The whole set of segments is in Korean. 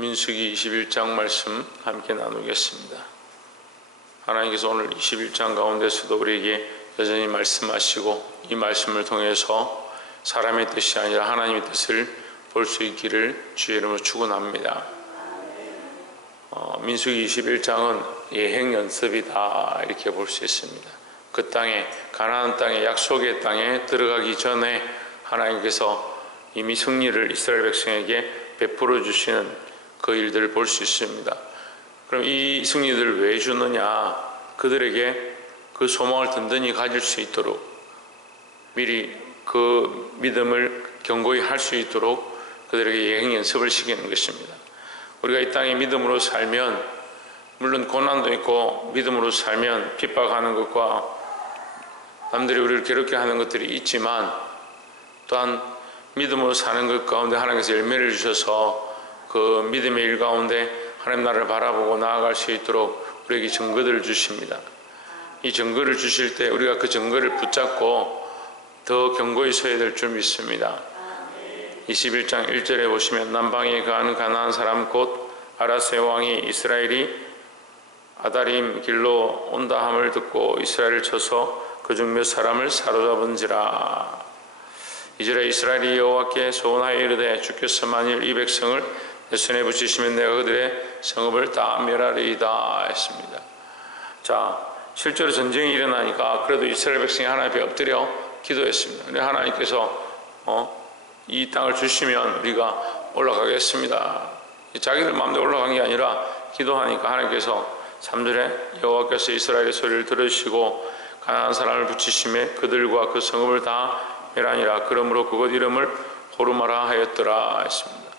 민수기 21장 말씀 함께 나누겠습니다. 하나님께서 오늘 21장 가운데서도 우리에게 여전히 말씀하시고 이 말씀을 통해서 사람의 뜻이 아니라 하나님의 뜻을 볼 수 있기를 주의 이름으로 축원합니다. 민수기 21장은 예행 연습이다 이렇게 볼 수 있습니다. 그 땅에 가나안 땅에 약속의 땅에 들어가기 전에 하나님께서 이미 승리를 이스라엘 백성에게 베풀어 주시는 그 일들을 볼 수 있습니다. 그럼 이 승리들을 왜 주느냐? 그들에게 그 소망을 든든히 가질 수 있도록 미리 그 믿음을 견고히 할 수 있도록 그들에게 예행 연습을 시키는 것입니다. 우리가 이 땅에 믿음으로 살면 물론 고난도 있고 믿음으로 살면 핍박하는 것과 남들이 우리를 괴롭게 하는 것들이 있지만 또한 믿음으로 사는 것 가운데 하나님께서 열매를 주셔서 그 믿음의 일 가운데 하나님 나라를 바라보고 나아갈 수 있도록 우리에게 증거들을 주십니다. 이 증거를 주실 때 우리가 그 증거를 붙잡고 더 견고히 서야 될 줄 믿습니다. 21장 1절에 보시면 남방에 거하는 가나안 사람 곧 아라스의 왕이 이스라엘이 아다림 길로 온다 함을 듣고 이스라엘을 쳐서 그중 몇 사람을 사로잡은지라. 2절에 이스라엘이 여호와께 소원하여 이르되 주께서 만일 이 백성을 내 손에 붙이시면 내가 그들의 성읍을 다 멸하리이다 했습니다. 자, 실제로 전쟁이 일어나니까 그래도 이스라엘 백성이 하나님 앞에 엎드려 기도했습니다. 근데 하나님께서 이 땅을 주시면 우리가 올라가겠습니다. 자기들 마음대로 올라간 게 아니라 기도하니까 하나님께서 3절에 여호와께서 이스라엘의 소리를 들으시고 가나안 사람을 붙이심에 그들과 그 성읍을 다 멸하니라. 그러므로 그곳 이름을 호르마라 하였더라 했습니다.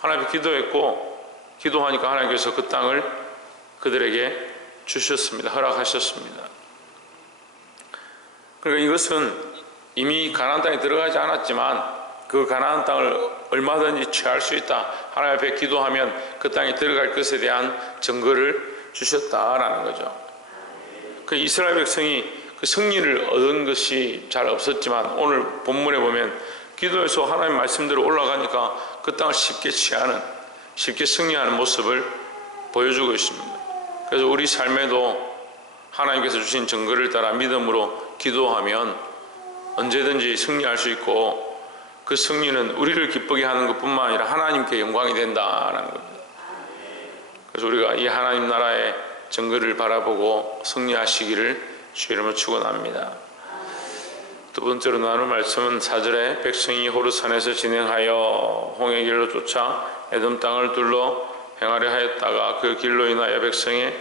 하나님께 기도했고 기도하니까 하나님께서 그 땅을 그들에게 주셨습니다. 허락하셨습니다. 그러니까 이것은 이미 가나안 땅에 들어가지 않았지만 그 가나안 땅을 얼마든지 취할 수 있다. 하나님 앞에 기도하면 그 땅에 들어갈 것에 대한 증거를 주셨다라는 거죠. 그 이스라엘 백성이 그 승리를 얻은 것이 잘 없었지만 오늘 본문에 보면 기도해서 하나님 말씀대로 올라가니까 그 땅을 쉽게 취하는, 쉽게 승리하는 모습을 보여주고 있습니다. 그래서 우리 삶에도 하나님께서 주신 증거를 따라 믿음으로 기도하면 언제든지 승리할 수 있고 그 승리는 우리를 기쁘게 하는 것뿐만 아니라 하나님께 영광이 된다라는 겁니다. 그래서 우리가 이 하나님 나라의 증거를 바라보고 승리하시기를 주의 이름으로 축원합니다. 두 번째로 나눌 말씀은 4절에 백성이 호르산에서 진행하여 홍해 길로 쫓아 에돔 땅을 둘러 행하려 하였다가 그 길로 인하여 백성의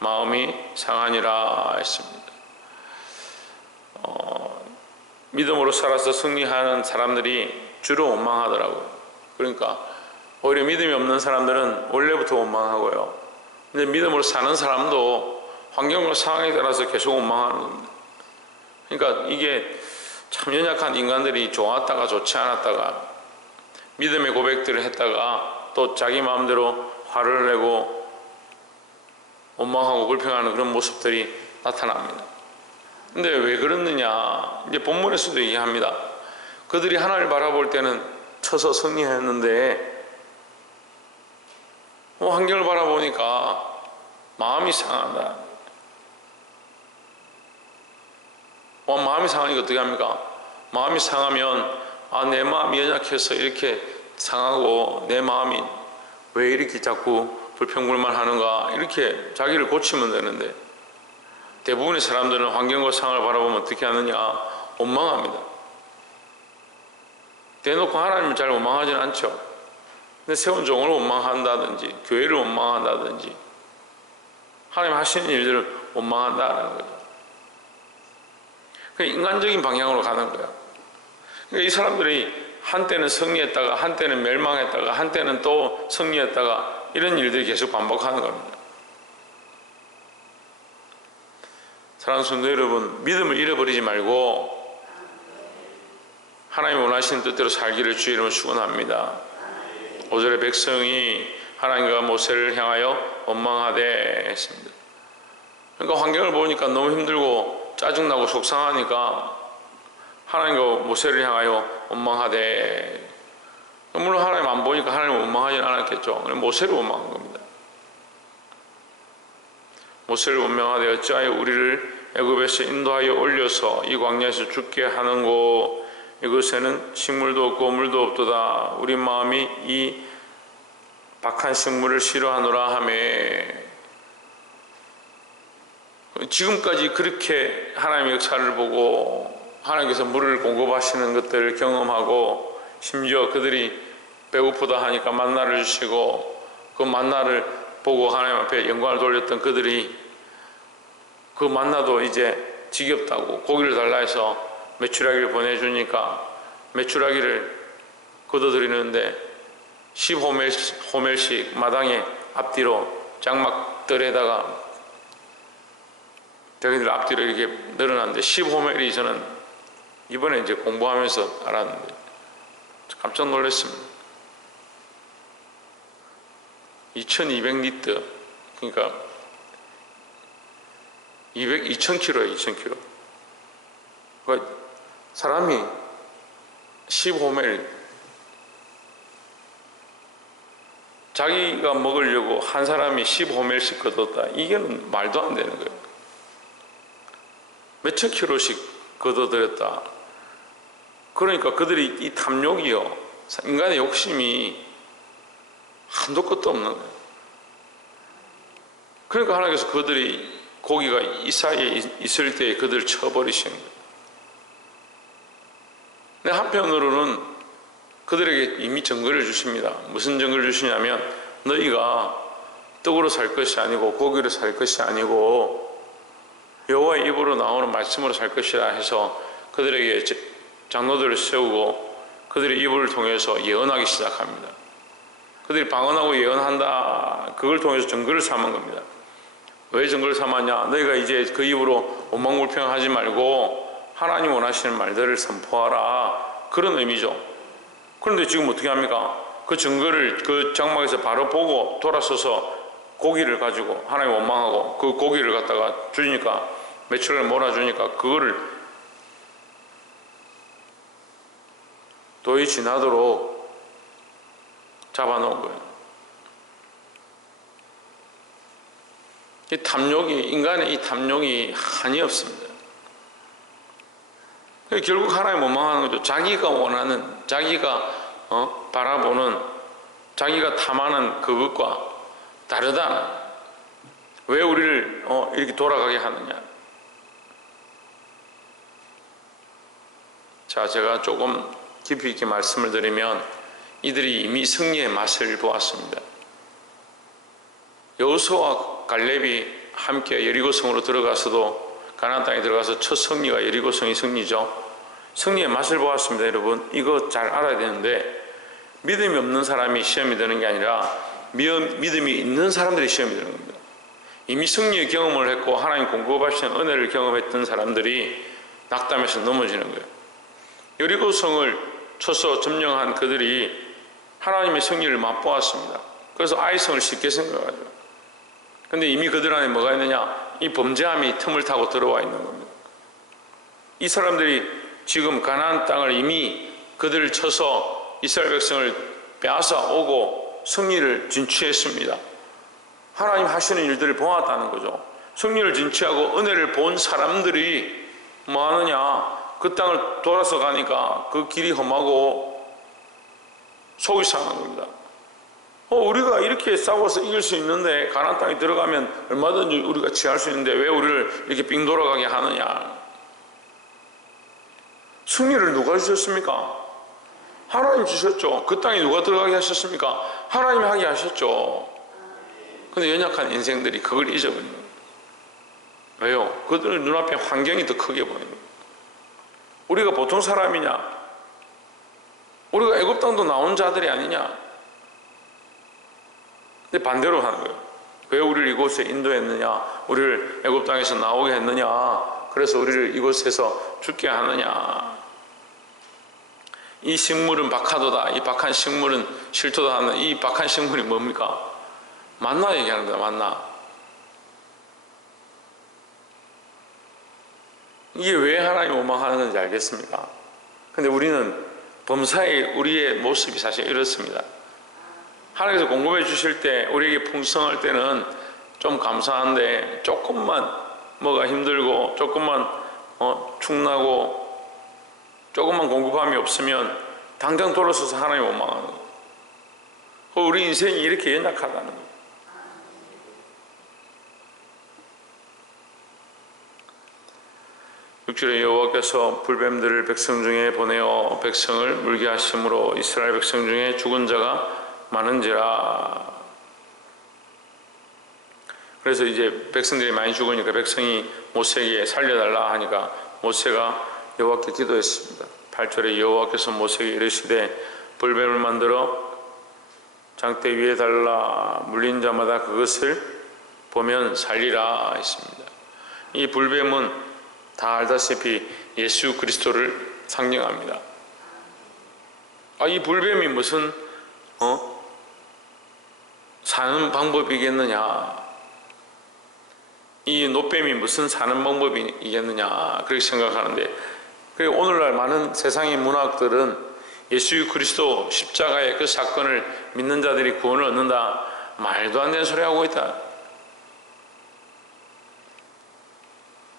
마음이 상하니라 했습니다. 믿음으로 살아서 승리하는 사람들이 주로 원망하더라고요. 그러니까 오히려 믿음이 없는 사람들은 원래부터 원망하고요. 근데 믿음으로 사는 사람도 환경과 상황에 따라서 계속 원망하는 겁니다. 그러니까 이게 참 연약한 인간들이 좋았다가 좋지 않았다가 믿음의 고백들을 했다가 또 자기 마음대로 화를 내고 원망하고 불평하는 그런 모습들이 나타납니다. 근데 왜 그러느냐? 이제 본문에서도 얘기합니다. 그들이 하나님을 바라볼 때는 쳐서 승리했는데 환경을 바라보니까 마음이 상한다. 마음이 상하니까 어떻게 합니까? 마음이 상하면 내 마음이 연약해서 이렇게 상하고 내 마음이 왜 이렇게 자꾸 불평불만하는가 이렇게 자기를 고치면 되는데 대부분의 사람들은 환경과 상황을 바라보면 어떻게 하느냐? 원망합니다. 대놓고 하나님을 잘 원망하지는 않죠. 근데 세운 종을 원망한다든지 교회를 원망한다든지 하나님 하시는 일들을 원망한다는 거죠. 인간적인 방향으로 가는 거예요. 그러니까 이 사람들이 한때는 승리했다가 한때는 멸망했다가 한때는 또 승리했다가 이런 일들이 계속 반복하는 겁니다. 사랑하는 성도 여러분, 믿음을 잃어버리지 말고 하나님 원하시는 뜻대로 살기를 주의 이름으로 축원합니다. 5절에 백성이 하나님과 모세를 향하여 원망하되 했습니다. 그러니까 환경을 보니까 너무 힘들고 짜증나고 속상하니까 하나님과 모세를 향하여 원망하되 물론 하나님 안 보니까 하나님 원망하지는 않았겠죠. 모세를 원망한 겁니다. 모세를 원망하되 어찌하여 우리를 애굽에서 인도하여 올려서 이 광야에서 죽게 하는고. 이곳에는 식물도 없고 물도 없도다. 우리 마음이 이 박한 식물을 싫어하노라 하며. 지금까지 그렇게 하나님의 역사를 보고 하나님께서 물을 공급하시는 것들을 경험하고, 심지어 그들이 배고프다 하니까 만나를 주시고, 그 만나를 보고 하나님 앞에 영광을 돌렸던 그들이 그 만나도 이제 지겹다고 고기를 달라 해서 메추라기를 보내주니까 메추라기를 걷어들이는데 10호멜씩 마당에 앞뒤로 장막들에다가 자기들 앞뒤로 이렇게 늘어났는데 10호멜이 저는 이번에 이제 공부하면서 알았는데 깜짝 놀랐습니다. 2200리터, 그러니까 2000kg예요. 2000kg. 그러니까 사람이 15멜 자기가 먹으려고 한 사람이 15멜씩 걷었다. 이게는 말도 안 되는 거예요. 몇천 킬로씩 걷어들였다. 그러니까 그들이 이 탐욕이요, 인간의 욕심이 한도 끝도 없는 거예요. 그러니까 하나님께서 그들이 고기가 이 사이에 있을 때 그들을 쳐버리시는 거예요. 근데 한편으로는 그들에게 이미 증거를 주십니다. 무슨 증거를 주시냐면, 너희가 떡으로 살 것이 아니고 고기로 살 것이 아니고 여호와의 입으로 나오는 말씀으로 살 것이라 해서 그들에게 장로들을 세우고 그들의 입을 통해서 예언하기 시작합니다. 그들이 방언하고 예언한다, 그걸 통해서 증거를 삼은 겁니다. 왜 증거를 삼았냐? 너희가 이제 그 입으로 원망불평하지 말고 하나님 원하시는 말들을 선포하라, 그런 의미죠. 그런데 지금 어떻게 합니까? 그 증거를 그 장막에서 바로 보고 돌아서서 고기를 가지고 하나님 원망하고 그 고기를 갖다가 주니까, 메추라기를 몰아주니까 그거를 도에 지나도록 잡아놓은 거예요. 이 탐욕이, 인간의 이 탐욕이 한이 없습니다. 결국 하나님 원망하는 거죠. 자기가 원하는, 자기가 바라보는, 자기가 탐하는 그것과 다르다. 왜 우리를 이렇게 돌아가게 하느냐. 자, 제가 조금 깊이 있게 말씀을 드리면, 이들이 이미 승리의 맛을 보았습니다. 여호수아와 갈렙이 함께 여리고성으로 들어가서도, 가나안 땅에 들어가서 첫 승리가 여리고성이 승리죠. 승리의 맛을 보았습니다. 여러분, 이거 잘 알아야 되는데, 믿음이 없는 사람이 시험이 되는 게 아니라 믿음이 있는 사람들이 시험이 되는 겁니다. 이미 승리의 경험을 했고 하나님 공급하시는 은혜를 경험했던 사람들이 낙담해서 넘어지는 거예요. 여리고성을 쳐서 점령한 그들이 하나님의 승리를 맛보았습니다. 그래서 아이성을 쉽게 생각하죠. 근데 이미 그들 안에 뭐가 있느냐? 이 범죄함이 틈을 타고 들어와 있는 겁니다. 이 사람들이 지금 가나안 땅을 이미 그들을 쳐서 이스라엘 백성을 빼앗아 오고 승리를 진취했습니다. 하나님 하시는 일들을 보았다는 거죠. 승리를 진취하고 은혜를 본 사람들이 뭐 하느냐? 그 땅을 돌아서 가니까 그 길이 험하고 속이 상한 겁니다. 우리가 이렇게 싸워서 이길 수 있는데, 가나안 땅에 들어가면 얼마든지 우리가 취할 수 있는데 왜 우리를 이렇게 빙 돌아가게 하느냐. 승리를 누가 주셨습니까? 하나님 주셨죠. 그 땅에 누가 들어가게 하셨습니까? 하나님이 하게 하셨죠. 근데 연약한 인생들이 그걸 잊어버린 거예요. 왜요? 그들 눈앞에 환경이 더 크게 보이는 거예요. 우리가 보통 사람이냐? 우리가 애굽 땅도 나온 자들이 아니냐? 근데 반대로 하는 거예요. 왜 우리를 이곳에 인도했느냐? 우리를 애굽 땅에서 나오게 했느냐? 그래서 우리를 이곳에서 죽게 하느냐? 이 식물은 박하도다. 이 박한 식물은 실토다 하는 이 박한 식물이 뭡니까? 만나 얘기하는 거야. 만나. 이게 왜 하나님 원망하는 건지 알겠습니까? 근데 우리는 범사의 우리의 모습이 사실 이렇습니다. 하나님께서 공급해 주실 때, 우리에게 풍성할 때는 좀 감사한데, 조금만 뭐가 힘들고 조금만 축나고 조금만 공급함이 없으면 당장 돌아서서 하나님 원망하는 거예요. 우리 인생이 이렇게 연약하다는 거예요. 육절에 여호와께서 불뱀들을 백성 중에 보내어 백성을 물게 하심으로 이스라엘 백성 중에 죽은 자가 많은지라. 그래서 이제 백성들이 많이 죽으니까 백성이 모세에게 살려달라 하니까 모세가 여호와께 기도했습니다. 8절에 여호와께서 모세에게 이르시되 불뱀을 만들어 장대 위에 달라 물린 자마다 그것을 보면 살리라 했습니다. 이 불뱀은 다 알다시피 예수 그리스도를 상징합니다. 이 불뱀이 무슨 사는 방법이겠느냐, 이 노뱀이 무슨 사는 방법이겠느냐 그렇게 생각하는데, 그리고 오늘날 많은 세상의 문학들은 예수 그리스도 십자가의 그 사건을 믿는 자들이 구원을 얻는다, 말도 안 되는 소리 하고 있다.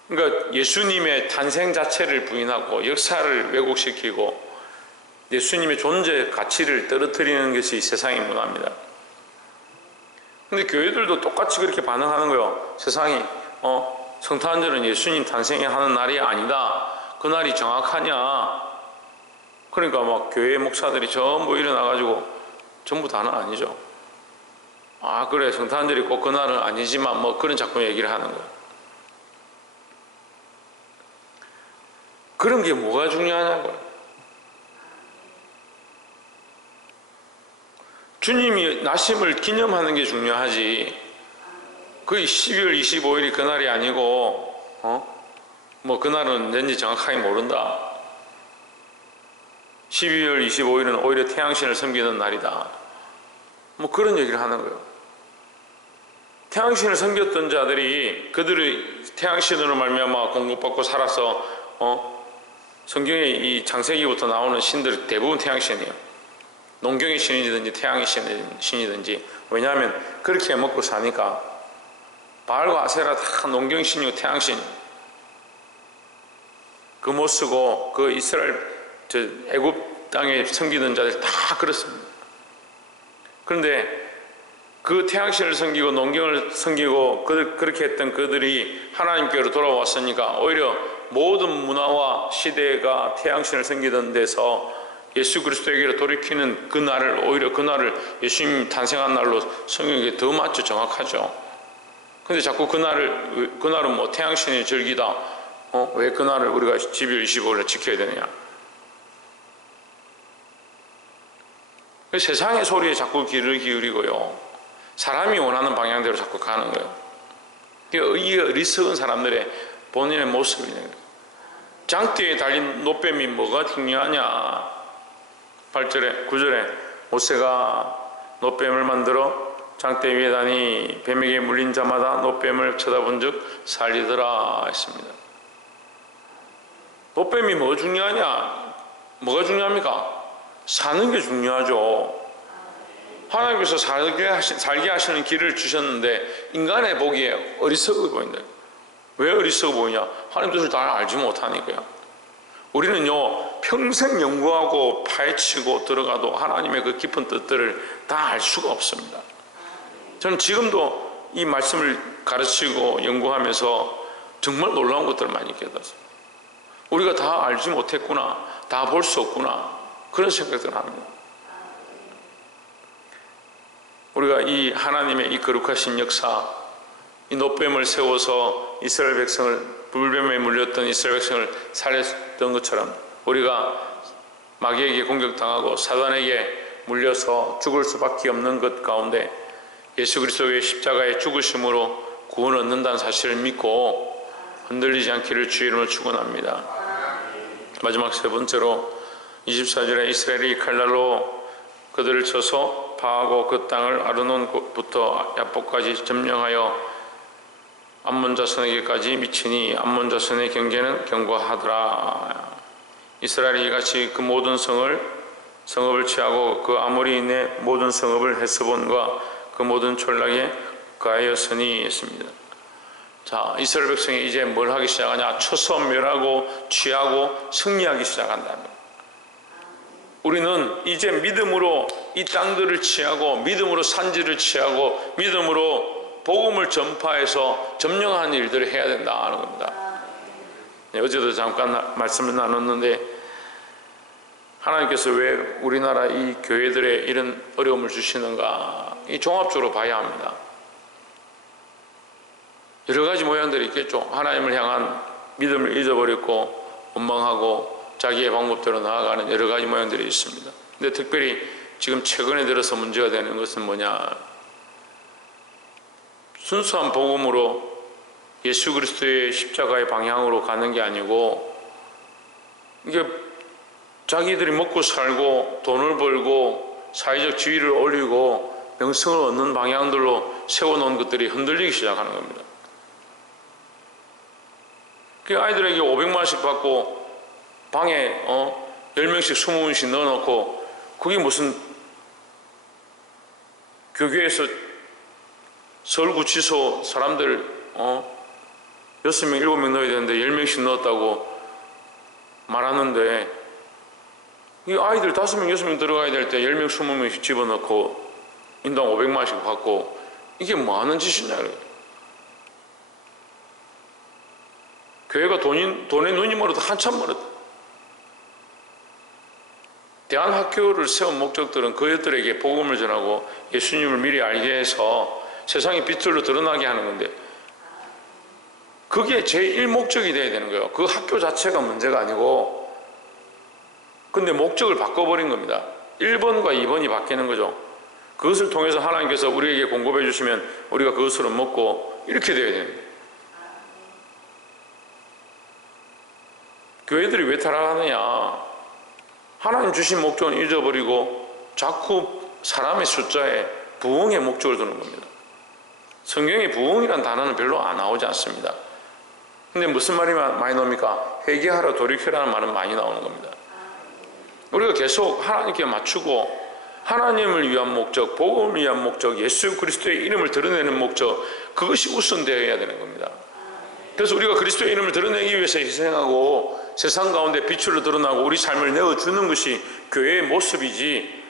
그러니까 예수님의 탄생 자체를 부인하고 역사를 왜곡시키고 예수님의 존재 가치를 떨어뜨리는 것이 세상의 문화입니다. 근데 교회들도 똑같이 그렇게 반응하는 거예요. 세상이 성탄절은 예수님 탄생에 하는 날이 아니다, 그 날이 정확하냐. 그러니까 막 교회 목사들이 전부 일어나가지고, 전부 다는 아니죠, 그래 성탄절이 꼭 그날은 아니지만 뭐 그런 자꾸 얘기를 하는 거예요. 그런 게 뭐가 중요하냐고요. 주님이 나심을 기념하는 게 중요하지, 거의 12월 25일이 그날이 아니고 뭐 그날은 언제인지 정확하게 모른다, 12월 25일은 오히려 태양신을 섬기는 날이다, 뭐 그런 얘기를 하는 거예요. 태양신을 섬겼던 자들이 그들의 태양신으로 말미암아 공급받고 살아서 성경에 이 창세기부터 나오는 신들 대부분 태양신이에요. 농경의 신이든지 태양의 신이든지. 왜냐하면 그렇게 먹고 사니까. 바알과 아세라 다 농경의 신이고 태양신. 그 못 쓰고 그 이스라엘 애굽 땅에 섬기던 자들 다 그렇습니다. 그런데 그 태양신을 섬기고 농경을 섬기고 그렇게 했던 그들이 하나님께로 돌아왔으니까 오히려 모든 문화와 시대가 태양신을 섬기던 데서 예수 그리스도에게로 돌이키는 그 날을, 오히려 그 날을 예수님 탄생한 날로 성경에 더 맞죠, 정확하죠. 근데 자꾸 그날은 뭐 태양신의 절기다, 왜 그날을 우리가 12월 25일에 지켜야 되느냐. 세상의 소리에 자꾸 귀를 기울이고요, 사람이 원하는 방향대로 자꾸 가는 거예요. 이 어리석은 사람들의 본인의 모습이네요. 장대에 달린 노뱀이 뭐가 중요하냐. 8절에 9절에 모세가 노뱀을 만들어 장대 위에 다니 뱀에게 물린 자마다 노뱀을 쳐다본 즉 살리더라 했습니다. 노뱀이 뭐 중요하냐? 뭐가 중요합니까? 사는 게 중요하죠. 하나님께서 살게 하시는 길을 주셨는데 인간의 보기에 어리석어 보인다. 왜 어리석어 보이냐? 하나님 뜻을 다 알지 못하니까요. 우리는요, 평생 연구하고 파헤치고 들어가도 하나님의 그 깊은 뜻들을 다 알 수가 없습니다. 저는 지금도 이 말씀을 가르치고 연구하면서 정말 놀라운 것들을 많이 깨달았어요. 우리가 다 알지 못했구나, 다 볼 수 없구나, 그런 생각들을 하는 거예요. 우리가 이 하나님의 이 거룩하신 역사, 이 노뱀을 세워서 이스라엘 백성을, 불뱀에 물렸던 이스라엘 백성을 살렸던 것처럼 우리가 마귀에게 공격당하고 사단에게 물려서 죽을 수밖에 없는 것 가운데 예수 그리스도의 십자가의 죽으심으로 구원을 얻는다는 사실을 믿고 흔들리지 않기를 주의 이름으로 축원합니다. 마지막 세 번째로 24절에 이스라엘이 칼날로 그들을 쳐서 파하고 그 땅을 아르논부터 야복까지 점령하여 암몬 자손에게까지 미치니 암몬 자손의 경계는 견고하더라. 이스라엘이 이같이 그 모든 성을 성읍을 취하고 그 아모리 내 모든 성읍을 헤스본과 그 모든 촌락에 가하였으니 했습니다. 자, 이스라엘 백성이 이제 뭘 하기 시작하냐? 초소멸하고 취하고 승리하기 시작한다는. 우리는 이제 믿음으로 이 땅들을 취하고 믿음으로 산지를 취하고 믿음으로 복음을 전파해서 점령하는 일들을 해야 된다는 겁니다. 네, 어제도 잠깐 말씀을 나눴는데 하나님께서 왜 우리나라 이 교회들에 이런 어려움을 주시는가? 이 종합적으로 봐야 합니다. 여러 가지 모양들이 있겠죠. 하나님을 향한 믿음을 잊어버렸고 원망하고 자기의 방법대로 나아가는 여러 가지 모양들이 있습니다. 근데 특별히 지금 최근에 들어서 문제가 되는 것은 뭐냐? 순수한 복음으로 예수 그리스도의 십자가의 방향으로 가는 게 아니고 이게 자기들이 먹고 살고 돈을 벌고 사회적 지위를 올리고 명성을 얻는 방향들로 세워놓은 것들이 흔들리기 시작하는 겁니다. 그 아이들에게 500만 원씩 받고 방에 10명씩 20명씩 넣어놓고 그게 무슨 교교에서 서울구치소 사람들 6명 7명 넣어야 되는데 10명씩 넣었다고 말하는데 이 아이들 5명 6명 들어가야 될 때 10명 20명씩 집어넣고 인당 500만 원씩 받고 이게 뭐 하는 짓이냐. 교회가 돈의 눈이 멀어도 한참 멀었다. 대안학교를 세운 목적들은 그들에게 복음을 전하고 예수님을 미리 알게 해서 세상의 빛으로 드러나게 하는 건데 그게 제1목적이 돼야 되는 거예요. 그 학교 자체가 문제가 아니고 근데 목적을 바꿔버린 겁니다. 1번과 2번이 바뀌는 거죠. 그것을 통해서 하나님께서 우리에게 공급해 주시면 우리가 그것으로 먹고 이렇게 돼야 되는 거예요. 교회들이 왜 타락하느냐? 하나님 주신 목적은 잊어버리고 자꾸 사람의 숫자에 부흥의 목적을 두는 겁니다. 성경에 부흥이란 단어는 별로 안 나오지 않습니다. 근데 무슨 말이 많이 나옵니까? 회개하라 돌이켜라는 말은 많이 나오는 겁니다. 우리가 계속 하나님께 맞추고 하나님을 위한 목적, 복음을 위한 목적, 예수 그리스도의 이름을 드러내는 목적, 그것이 우선되어야 되는 겁니다. 그래서 우리가 그리스도의 이름을 드러내기 위해서 희생하고 세상 가운데 빛으로 드러나고 우리 삶을 내어주는 것이 교회의 모습이지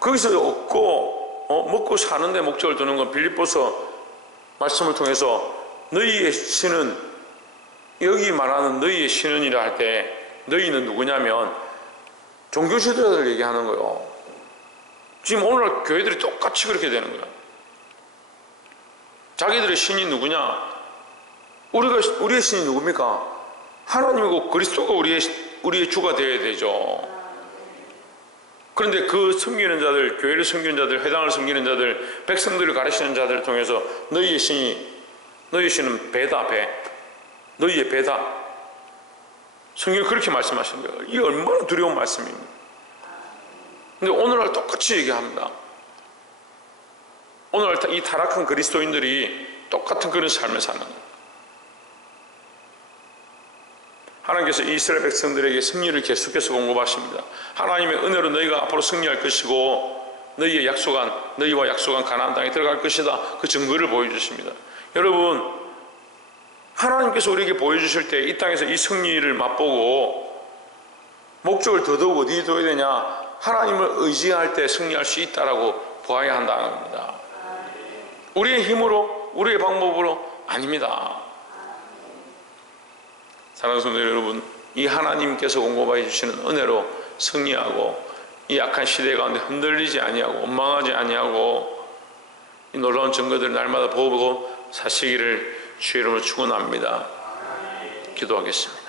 거기서 얻고 먹고 사는 데 목적을 두는 건 빌립보서 말씀을 통해서 너희의 신은 여기 말하는 너희의 신은이라 할 때 너희는 누구냐면 종교 지도자들 얘기하는 거예요. 지금 오늘날 교회들이 똑같이 그렇게 되는 거예요. 자기들의 신이 누구냐? 우리의 신이 누굽니까? 하나님이고 그리스도가 우리의 주가 되어야 되죠. 그런데 그 섬기는 자들, 교회를 섬기는 자들, 회당을 섬기는 자들, 백성들을 가르치는 자들을 통해서 너희의 신은 배다, 배. 너희의 배다. 성경이 그렇게 말씀하신 거예요. 이게 얼마나 두려운 말씀입니까? 근데 오늘날 똑같이 얘기합니다. 오늘날 이 타락한 그리스도인들이 똑같은 그런 삶을 사는 거예요. 하나님께서 이스라엘 백성들에게 승리를 계속해서 공급하십니다. 하나님의 은혜로 너희가 앞으로 승리할 것이고 너희와 약속한 가나안 땅에 들어갈 것이다. 그 증거를 보여주십니다. 여러분, 하나님께서 우리에게 보여주실 때 이 땅에서 이 승리를 맛보고 목적을 더더욱 어디에 둬야 되냐? 하나님을 의지할 때 승리할 수 있다라고 보아야 한다는 겁니다. 우리의 힘으로, 우리의 방법으로 아닙니다. 사랑하는 성도 여러분, 이 하나님께서 공급해 주시는 은혜로 승리하고 이 악한 시대 가운데 흔들리지 아니하고 원망하지 아니하고 이 놀라운 증거들을 날마다 보고 사시기를 주의 이름으로 축원합니다. 기도하겠습니다.